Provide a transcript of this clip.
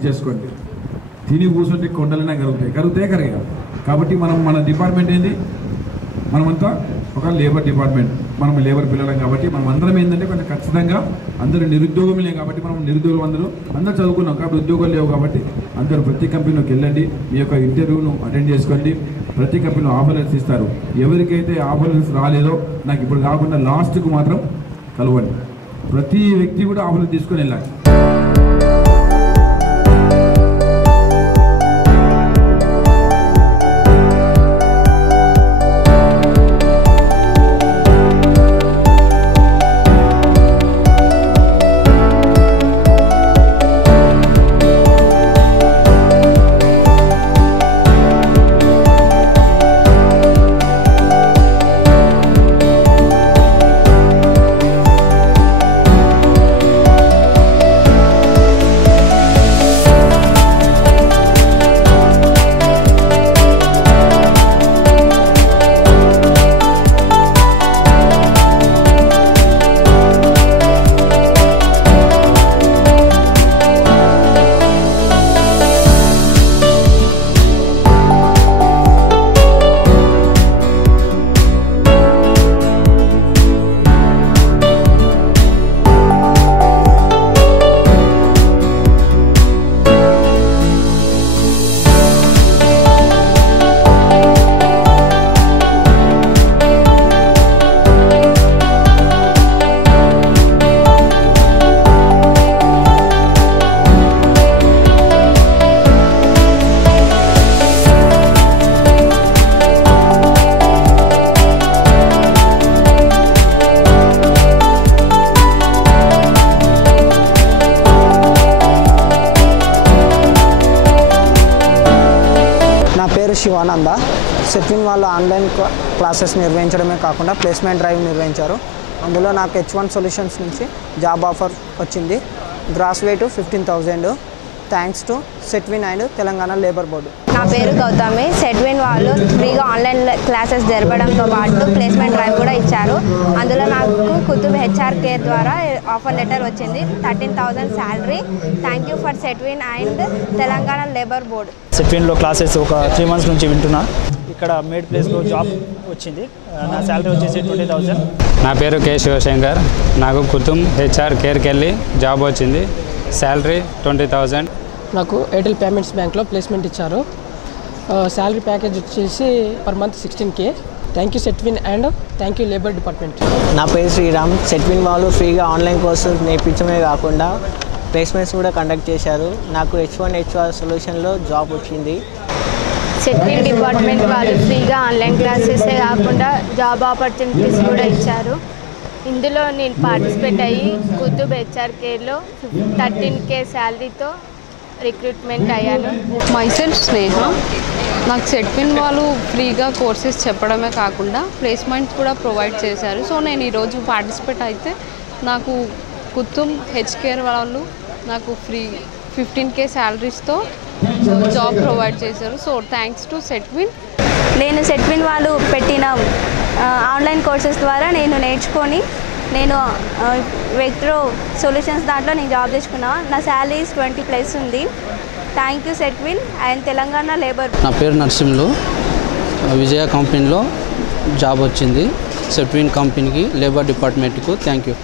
Check చేసుకోండి. తిని కూర్చుంటే కొండలైనా కరుగుతాయి. కాబట్టి మన డిపార్ట్మెంట్ ఏంది, మనమంతా ఒక లేబర్ డిపార్ట్మెంట్, మనం లేబర్ పిల్లలం కాబట్టి మనం అందరం ఏంటంటే కొంచెం ఖచ్చితంగా అందరూ నిరుద్యోగంలే కాబట్టి మనం నిరుద్యోగులు అందరూ చదువుకున్నాం కాబట్టి ఉద్యోగాలు లేవు కాబట్టి అందరూ ప్రతి కంపెనీలోకి వెళ్ళండి, మీ యొక్క ఇంటర్వ్యూను అటెండ్ చేసుకోండి. ప్రతి కంపెనీలో ఆఫర్ లెటర్స్ ఇస్తారు. ఎవరికైతే ఆఫర్ లెటర్స్ రాలేదో నాకు ఇప్పుడు కాకుండా లాస్ట్కు మాత్రం కలవండి. ప్రతి వ్యక్తి కూడా ఆఫర్ లెటర్ తీసుకొని వెళ్ళాలి. శివానంద. సెట్విన్ వాళ్ళు ఆన్లైన్ క్లాసెస్ నిర్వహించడమే కాకుండా ప్లేస్మెంట్ డ్రైవ్ నిర్వహించారు. అందులో నాకు H1 సొల్యూషన్స్ నుంచి జాబ్ ఆఫర్ వచ్చింది. Gross weight 15,000. Thanks to Setwin and Telangana labour board. నా పేరు గౌతమి. సెట్విన్ వాళ్ళు ఫ్రీగా ఆన్లైన్ క్లాసెస్ జరపడంతో పాటు ప్లేస్మెంట్ డ్రైవ్ కూడా ఇచ్చారు. అందులో నాకు కుతుబ్ HR కేర్ ద్వారా ఆఫర్ లెటర్ వచ్చింది. 13,000 salary. Thank you for SETWIN and Telangana labour board. సెట్విన్లో క్లాసెస్ ఒక 3 months నుంచి వింటున్నా. ఇక్కడ మేడ్ ప్లేస్లో జాబ్ వచ్చింది. నా శాలరీ వచ్చేసి 20,000. నా పేరు కే శివశంకర్. నాకు కుతుబ్ HR కేర్కి వెళ్ళి జాబ్ వచ్చింది. శాలరీ 20,000. నాకు ఎయిర్టెల్ పేమెంట్స్ బ్యాంక్లో ప్లేస్మెంట్ ఇచ్చారు. శాలరీ ప్యాకేజ్ వచ్చేసి per month 16K. Thank you Setwin and thank you labour department. నా పేరు శ్రీరామ్. సెట్విన్ వాళ్ళు ఫ్రీగా ఆన్లైన్ కోర్సెస్ నేర్పించడమే కాకుండా ప్లేస్మెంట్స్ కూడా కండక్ట్ చేశారు. నాకు H1 HR సొల్యూషన్లో జాబ్ వచ్చింది. సెట్విన్ డిపార్ట్మెంట్ వాళ్ళు ఫ్రీగా ఆన్లైన్ క్లాసెసే కాకుండా జాబ్ ఆపర్చునిటీస్ కూడా ఇచ్చారు. ఇందులో నేను పార్టిసిపేట్ అయ్యి కుతుబ్ HR కేర్లో 13K శాలరీతో రిక్రూట్మెంట్ అయ్యాను. మైసెల్ఫ్ స్నేహ. నాకు సెట్విన్ వాళ్ళు ఫ్రీగా కోర్సెస్ చెప్పడమే కాకుండా ప్లేస్మెంట్స్ కూడా ప్రొవైడ్ చేశారు. సో నేను ఈరోజు పార్టిసిపేట్ అయితే నాకు కుతుబ్ HR వాళ్ళు నాకు ఫ్రీ 15K శాలరీస్తో జాబ్ ప్రొవైడ్ చేశారు. So thanks to Setwin. నేను సెట్విన్ వాళ్ళు పెట్టిన ఆన్లైన్ కోర్సెస్ ద్వారా నేను నేర్చుకొని నేను వెక్ట్రో సొల్యూషన్స్ దాంట్లో నేను జాబ్ తెచ్చుకున్నా. నా శాలరీ 20+ ఉంది. Thank you Setwin and Telangana labour. నా పేరు నర్సింహులు. విజయ కంపెనీలో జాబ్ వచ్చింది. సెట్విన్ కంపెనీకి లేబర్ డిపార్ట్మెంట్కు థ్యాంక్ యూ.